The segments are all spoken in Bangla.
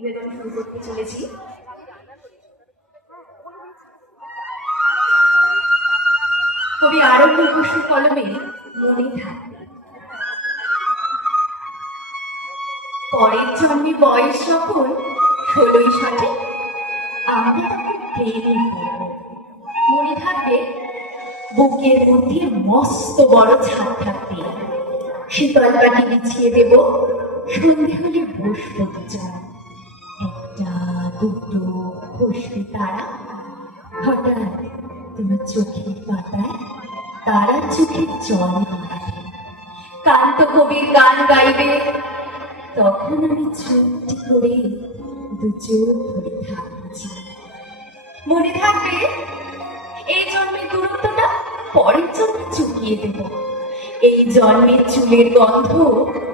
নিবেদন শুরু করতে চলেছি। কবি আরণ্য ঘোষ কলমে মনে থাকবে পরের জন্মে বয়স যখন ষোলোই সঠিক আমরা প্রেমে মনে থাকবে, বুকের মধ্যে মস্ত বড় ছাদ থাকবে। শীতল বাটি বিছিয়ে দেব, সন্ধে হলে বসবো দুজন দুটো বসবে তারা, হঠাৎ তোমার চোখের পাতায় তারার চোখের জল কান্ত কবির গান গাইবে। তখন আমি চুপটি করে ধরে থাকছি। মনে থাকবে, এই জন্মের দূরত্বটা পরের জন্মে চুকিয়ে দেব। এই জন্মের চুলের গন্ধ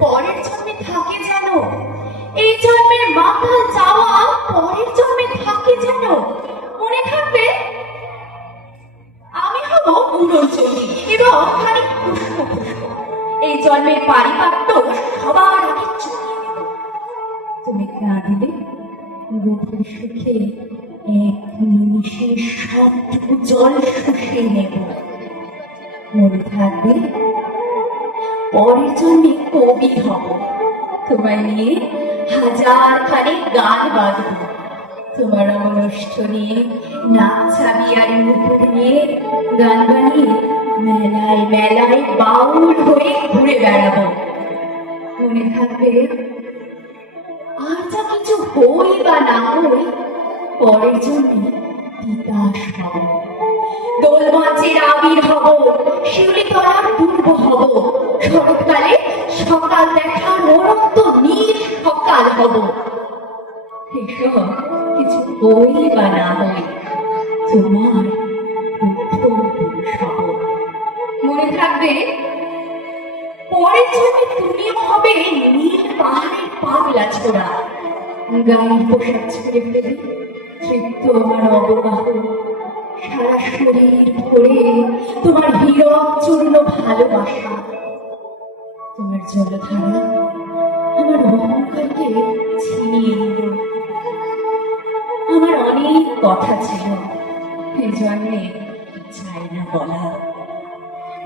পরের জন্মে থাকে যেন। এই জন্মের মাথা চাওয়া উড়নচণ্ডী এবং পুষ্প। এই জন্মের পারিপাট্য সবার আগে চুকিয়ে দেব তুমি কাঁদিবে সুখে এক নিমিষে সবটুকু জল শুষে নেব। মনে থাকবে, পরের জন্মে কবি হব। তোমায় নিয়ে হাজার খানেক গান বাঁধব তোমার অমনষ্ট নিয়ে উপর নিয়ে গান বানিয়ে মেলায় মেলায় বাউল হয়ে ঘুরে বেড়াবো। মনে থাকবে, আর যা কিছু হই বা না হই, পরের বিকাশ হব। দোলমঞ্চের আবির হব, শিউলি তলার পূর্ব হব। শরৎকালে সকাল দেখা মরন্ত নীল সকাল হব। এসব হই বা আমার অবগাহ। সারা শরীর ভরে তোমার হীরক চূর্ণ ভালোবাসা। তোমার জলধারা আমার অহংকারকে ছিনিয়ে নিল। আমার অনেক কথা ছিল। এ জন্মে চাই না বলা।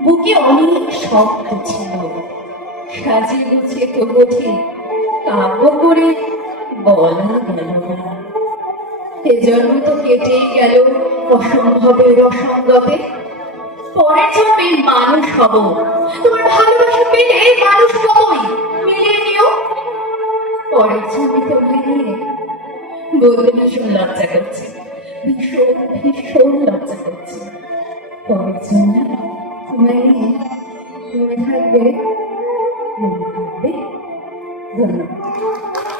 বুকে অনেক ছিল। সাজিয়ে কাব্য করে বলা গেল না। জন্ম তো কেটেই গেল অসম্ভবের অসঙ্গতে। জন্মে মানুষ হব, তোমার ভালোবাসা পেলে মানুষ হবই। ভীষণ লজ্জা করছে ভীষণ ভীষণ লজ্জা করছে পরের জন্য তোমায় নিয়ে মনে থাকবে মনে থাকবে ধন্যবাদ